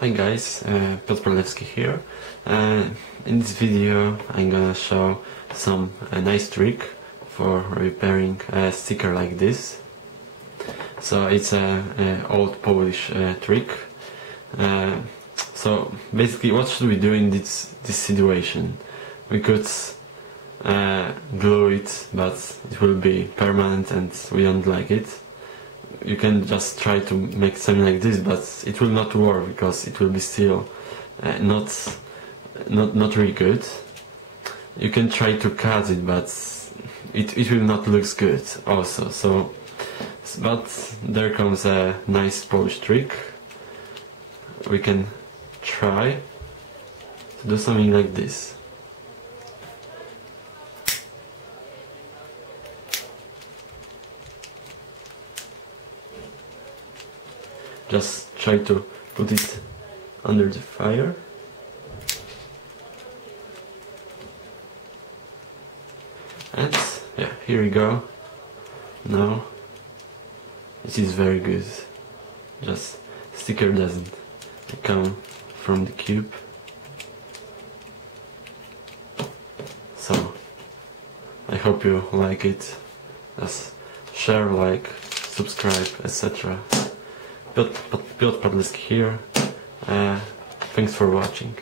Hi guys, Piotr here. In this video I'm gonna show some nice trick for repairing a sticker like this. So it's a old Polish trick. So basically what should we do in this situation? We could glue it, but it will be permanent and we don't like it. You can just try to make something like this, but it will not work because it will be still not really good. You can try to cut it, but it will not look good also. So, but there comes a nice Polish trick. We can try to do something like this. Just try to put it under the fire. And yeah, here we go. Now it is very good. Just sticker doesn't come from the cube. So I hope you like it. Just share, like, subscribe, etc. Piotr here. Thanks for watching.